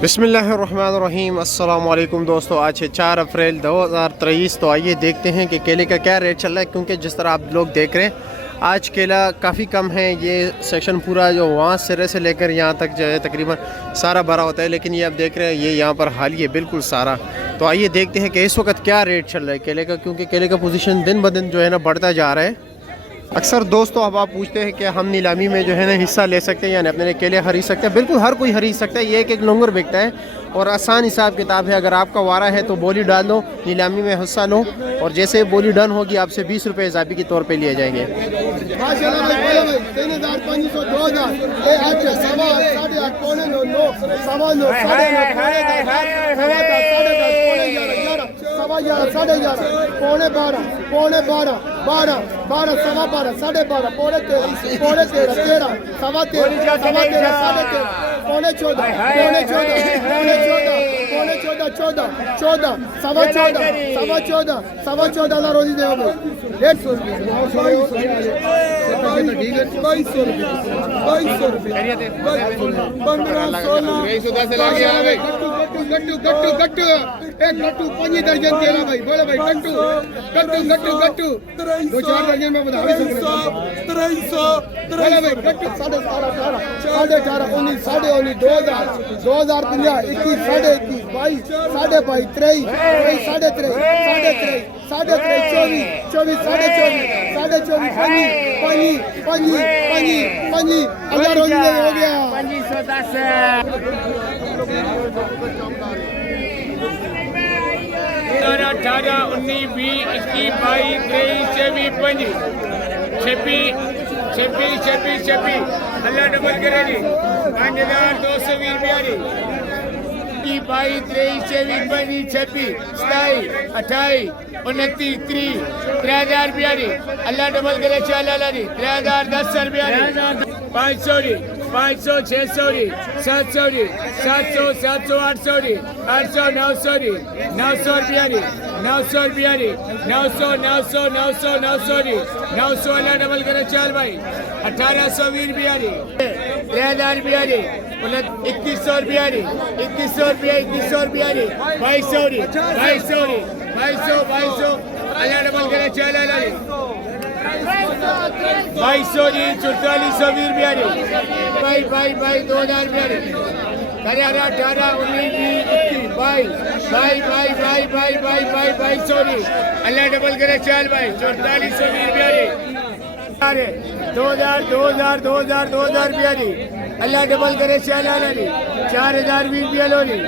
बिस्मिल्लाहिर्रहमानिर्रहीम। अस्सलाम वालेकुम दोस्तों, आज है 4 अप्रैल 2023। तो आइए देखते हैं कि केले का क्या रेट चल रहा है, क्योंकि जिस तरह आप लोग देख रहे हैं आज केला काफ़ी कम है। ये सेक्शन पूरा जो वहाँ सिरे से लेकर यहाँ तक जो है तकरीबन सारा भरा होता है, लेकिन ये आप देख रहे हैं ये यहाँ पर खाली है बिल्कुल सारा। तो आइए देखते हैं कि इस वक्त क्या रेट चल रहा है केले का, क्योंकि केले का पोजीशन दिन ब दिन जो है ना बढ़ता जा रहा है। अक्सर दोस्तों अब आप पूछते हैं कि हम नीलामी में जो है ना हिस्सा ले सकते हैं, यानी अपने केले खरीद सकते हैं। बिल्कुल हर कोई खरीद सकता है, ये एक लंगर बिकता है और आसान हिसाब किताब है। अगर आपका वारा है तो बोली डाल लो, नीलामी में हिस्सा लो, और जैसे बोली डन होगी आपसे 20 रुपये इजाफी के तौर पे लिए जाएंगे। पौने 12 सवा 12 साढ़े 12 पौने 13 सवा 13 साढ़े 13 पौने 14 सवा 14 ना रोजी दे 150 5 दर्जन केला भाई, बोले भाई गट्टू दो चार दर्जन में बता 350 बोले भाई गट्टू 18.5 19 19.5 2050 21 21 22 22 23 24 अगर हो गया 18 19 20 21 22 23 24 26 अल्लाह डबल करे जी 5220 रुपया जी 22 23 24 26 27 28 29 30 3000 रुपया जी अल्लाह डबल करे चाला जी 3000 10 रुपया जी 500 जी 500 600 जी 700 जी 700 800 जी 800 900 जी 900 रुपया जी 900 रुपया जी 900 जी 900 अल्लाह डबल करे चल भाई 1820 रुपया जी 3000 रुपया जी 2100 रुपया जी 2100 रुपया जी 2200 जी 2200 अल्लाह डबल करे चल जी 2200 जी 4420 रुपया जी भाई 2000 रुपया जी 18 19 20 2200 जी अल्लाह डबल करे चल भाई 4420 रुपया जी 2000 रुपया जी अल्लाह डबल करे चल जी 4020 रुपया लो जी।